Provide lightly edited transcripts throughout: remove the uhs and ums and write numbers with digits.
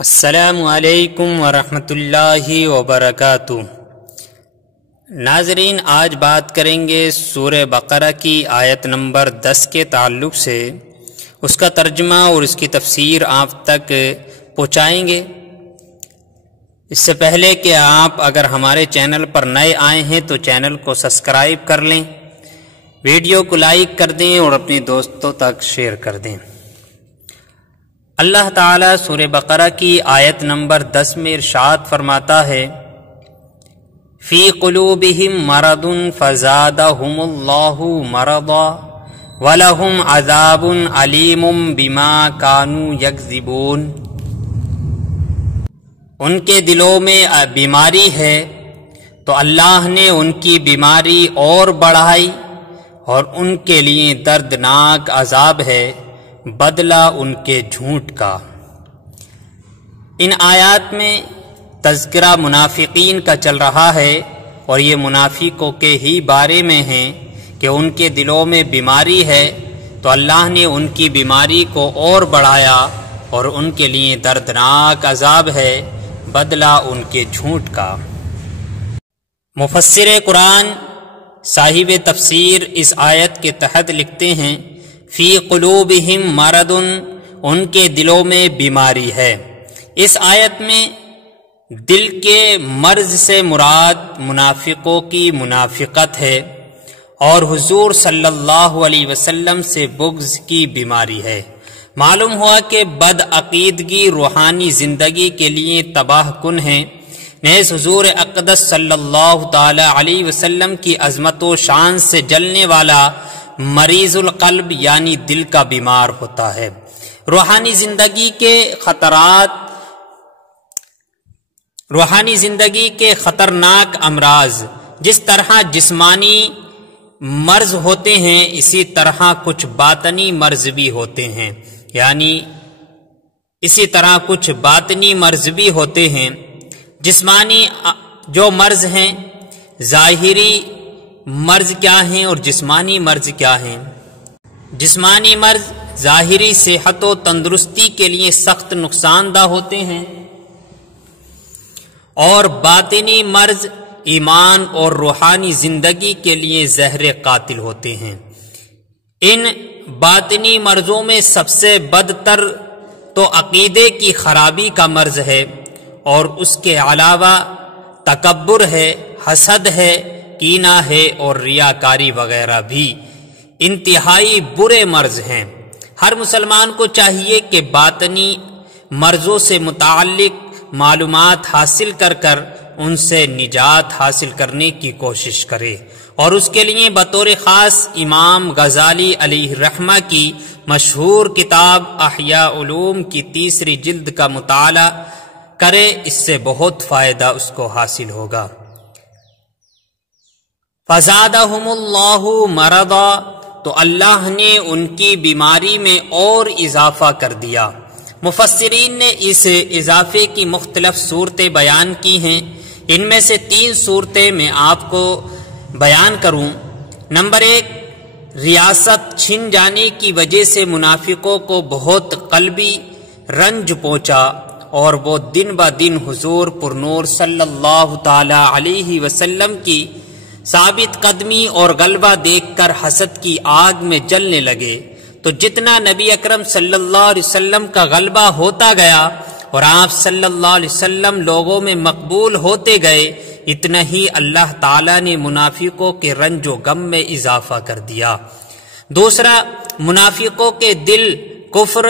السلام علیکم ورحمۃ اللہ وبرکاتہ۔ ناظرین، آج بات کریں گے سورہ بقرہ کی آیت نمبر 10 کے تعلق سے۔ اس کا ترجمہ اور اس کی تفسیر آپ تک پہنچائیں گے۔ اس سے پہلے کہ آپ اگر ہمارے چینل پر نئے آئے ہیں تو چینل کو سبسکرائب کر لیں، ویڈیو کو لائک کر دیں اور اپنے دوستوں تک شیئر کر دیں۔ اللہ تعالیٰ سورہ بقرہ کی آیت نمبر 10 میں ارشاد فرماتا ہے، فی قلوبہم مرض فزادہم اللہ مرضا ولہم عذاب علیم بما کانوا یکذبون۔ ان کے دلوں میں بیماری ہے تو اللہ نے ان کی بیماری اور بڑھائی اور ان کے لیے دردناک عذاب ہے، بدلہ ان کے جھوٹ کا۔ ان آیات میں تذکرہ منافقین کا چل رہا ہے اور یہ منافقوں کے ہی بارے میں ہیں کہ ان کے دلوں میں بیماری ہے تو اللہ نے ان کی بیماری کو اور بڑھایا اور ان کے لیے دردناک عذاب ہے، بدلہ ان کے جھوٹ کا۔ مفسر قرآن صاحب تفسیر اس آیت کے تحت لکھتے ہیں، فی قلوبہم مرض، ان کے دلوں میں بیماری ہے۔ اس آیت میں دل کے مرض سے مراد منافقوں کی منافقت ہے اور حضور صلی اللہ علیہ وسلم سے بغض کی بیماری ہے۔ معلوم ہوا کہ بد عقیدگی روحانی زندگی کے لیے تباہ کن ہے۔ نیز حضور اقدس صلی اللہ تعالی علیہ وسلم کی عظمت و شان سے جلنے والا مریض القلب یعنی دل کا بیمار ہوتا ہے۔ روحانی زندگی کے خطرناک امراض جس طرح جسمانی مرض ہوتے ہیں اسی طرح کچھ باطنی مرض بھی ہوتے ہیں، جسمانی جو مرض ہیں، ظاہری مرض کیا ہیں اور جسمانی مرض کیا ہیں؟ جسمانی مرض ظاہری صحت و تندرستی کے لیے سخت نقصان دہ ہوتے ہیں اور باطنی مرض ایمان اور روحانی زندگی کے لیے زہر قاتل ہوتے ہیں۔ ان باطنی مرضوں میں سب سے بدتر تو عقیدے کی خرابی کا مرض ہے اور اس کے علاوہ تکبر ہے، حسد ہے، کینہ ہے اور ریاکاری وغیرہ بھی انتہائی برے مرض ہیں۔ ہر مسلمان کو چاہیے کہ باطنی مرضوں سے متعلق معلومات حاصل کر ان سے نجات حاصل کرنے کی کوشش کرے اور اس کے لیے بطور خاص امام غزالی علیہ رحمہ کی مشہور کتاب احیاء علوم کی 3 جلد کا مطالعہ کرے، اس سے بہت فائدہ اس کو حاصل ہوگا۔ فزادہم اللہ مرضا، تو اللہ نے ان کی بیماری میں اور اضافہ کر دیا۔ مفسرین نے اس اضافے کی مختلف صورتیں بیان کی ہیں، ان میں سے 3 صورتیں میں آپ کو بیان کروں۔ نمبر 1، ریاست چھن جانے کی وجہ سے منافقوں کو بہت قلبی رنج پہنچا اور وہ دن بہ دن حضور پرنور صلی اللہ تعالی علیہ وسلم کی ثابت قدمی اور غلبہ دیکھ کر حسد کی آگ میں جلنے لگے۔ تو جتنا نبی اکرم صلی اللہ علیہ وسلم کا غلبہ ہوتا گیا اور آپ صلی اللہ علیہ وسلم لوگوں میں مقبول ہوتے گئے، اتنا ہی اللہ تعالیٰ نے منافقوں کے رنج و غم میں اضافہ کر دیا۔ دوسرا، منافقوں کے دل کفر،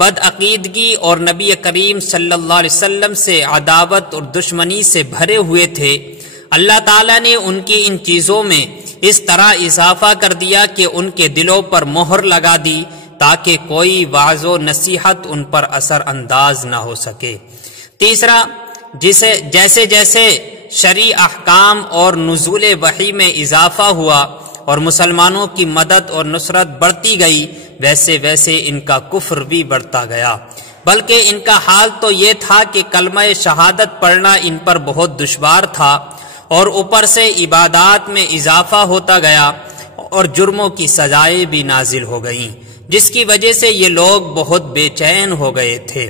بد عقیدگی اور نبی کریم صلی اللہ علیہ وسلم سے عداوت اور دشمنی سے بھرے ہوئے تھے۔ اللہ تعالیٰ نے ان کی ان چیزوں میں اس طرح اضافہ کر دیا کہ ان کے دلوں پر مہر لگا دی تاکہ کوئی وعظ و نصیحت ان پر اثر انداز نہ ہو سکے۔ تیسرا، جیسے جیسے شرعی احکام اور نزول وحی میں اضافہ ہوا اور مسلمانوں کی مدد اور نصرت بڑھتی گئی، ویسے ویسے ان کا کفر بھی بڑھتا گیا، بلکہ ان کا حال تو یہ تھا کہ کلمہ شہادت پڑھنا ان پر بہت دشوار تھا اور اوپر سے عبادات میں اضافہ ہوتا گیا اور جرموں کی سزائیں بھی نازل ہو گئیں، جس کی وجہ سے یہ لوگ بہت بے چین ہو گئے تھے۔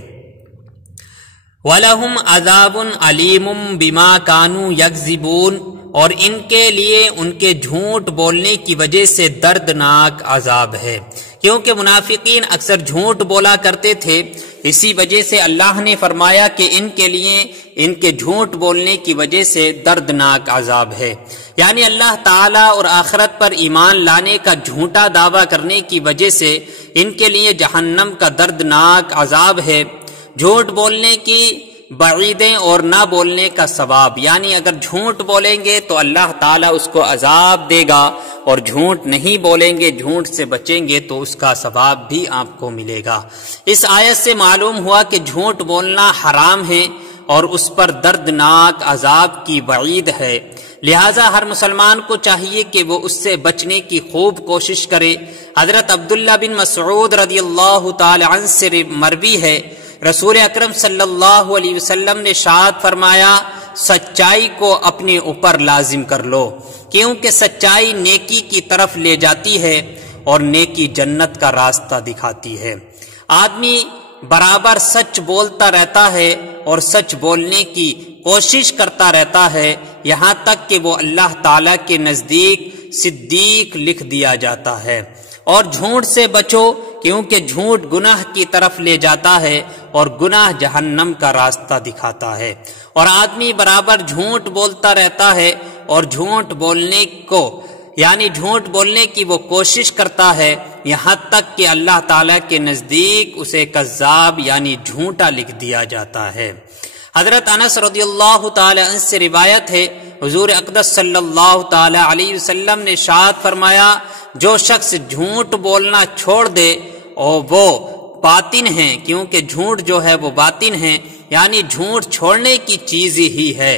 وَلَهُمْ عَذَابٌ عَلِيمٌ بِمَا كَانُوا يَكْذِبُونَ، اور ان کے لیے ان کے جھوٹ بولنے کی وجہ سے دردناک عذاب ہے، کیونکہ منافقین اکثر جھوٹ بولا کرتے تھے، اسی وجہ سے اللہ نے فرمایا کہ ان کے لیے ان کے جھوٹ بولنے کی وجہ سے دردناک عذاب ہے، یعنی اللہ تعالیٰ اور آخرت پر ایمان لانے کا جھوٹا دعویٰ کرنے کی وجہ سے ان کے لیے جہنم کا دردناک عذاب ہے۔ جھوٹ بولنے کی بعیدیں اور نہ بولنے کا ثواب، یعنی اگر جھوٹ بولیں گے تو اللہ تعالیٰ اس کو عذاب دے گا، اور جھوٹ نہیں بولیں گے، جھوٹ سے بچیں گے تو اس کا ثواب بھی آپ کو ملے گا۔ اس آیت سے معلوم ہوا کہ جھوٹ بولنا حرام ہے اور اس پر دردناک عذاب کی وعید ہے، لہذا ہر مسلمان کو چاہیے کہ وہ اس سے بچنے کی خوب کوشش کرے۔ حضرت عبداللہ بن مسعود رضی اللہ تعالی عنہ سے مروی ہے، رسول اکرم صلی اللہ علیہ وسلم نے ارشاد فرمایا، سچائی کو اپنے اوپر لازم کر لو، کیونکہ سچائی نیکی کی طرف لے جاتی ہے اور نیکی جنت کا راستہ دکھاتی ہے۔ آدمی برابر سچ بولتا رہتا ہے اور سچ بولنے کی کوشش کرتا رہتا ہے، یہاں تک کہ وہ اللہ تعالی کے نزدیک صدیق لکھ دیا جاتا ہے۔ اور جھوٹ سے بچو، کیونکہ جھوٹ گناہ کی طرف لے جاتا ہے اور گناہ جہنم کا راستہ دکھاتا ہے۔ اور آدمی برابر جھوٹ بولتا رہتا ہے اور جھوٹ بولنے کو یعنی جھوٹ بولنے کی وہ کوشش کرتا ہے، یہاں تک کہ اللہ تعالیٰ کے نزدیک اسے کذاب یعنی جھوٹا لکھ دیا جاتا ہے۔ حضرت انس رضی اللہ تعالی عنہ سے روایت ہے، حضور اقدس صلی اللہ تعالی علیہ وسلم نے ارشاد فرمایا، جو شخص جھوٹ بولنا چھوڑ دے اور وہ باطن ہے، کیونکہ جھوٹ جو ہے وہ باطن ہے، یعنی جھوٹ چھوڑنے کی چیز ہی ہے،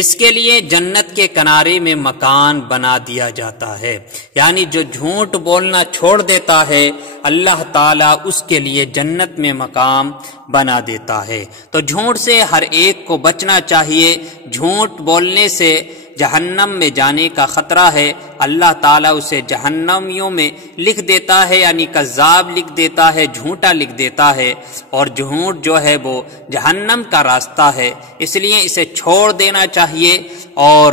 اس کے لیے جنت کے کنارے میں مکان بنا دیا جاتا ہے۔ یعنی جو جھوٹ بولنا چھوڑ دیتا ہے اللہ تعالیٰ اس کے لیے جنت میں مقام بنا دیتا ہے۔ تو جھوٹ سے ہر ایک کو بچنا چاہیے، جھوٹ بولنے سے جہنم میں جانے کا خطرہ ہے، اللہ تعالیٰ اسے جہنمیوں میں لکھ دیتا ہے، یعنی کذاب لکھ دیتا ہے، جھوٹا لکھ دیتا ہے، اور جھوٹ جو ہے وہ جہنم کا راستہ ہے، اس لیے اسے چھوڑ دینا چاہیے اور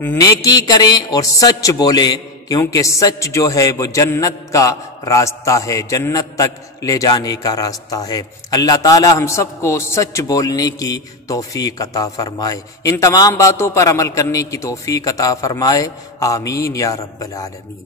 نیکی کریں اور سچ بولیں، کیونکہ سچ جو ہے وہ جنت کا راستہ ہے، جنت تک لے جانے کا راستہ ہے۔ اللہ تعالی ہم سب کو سچ بولنے کی توفیق عطا فرمائے، ان تمام باتوں پر عمل کرنے کی توفیق عطا فرمائے، آمین یا رب العالمین۔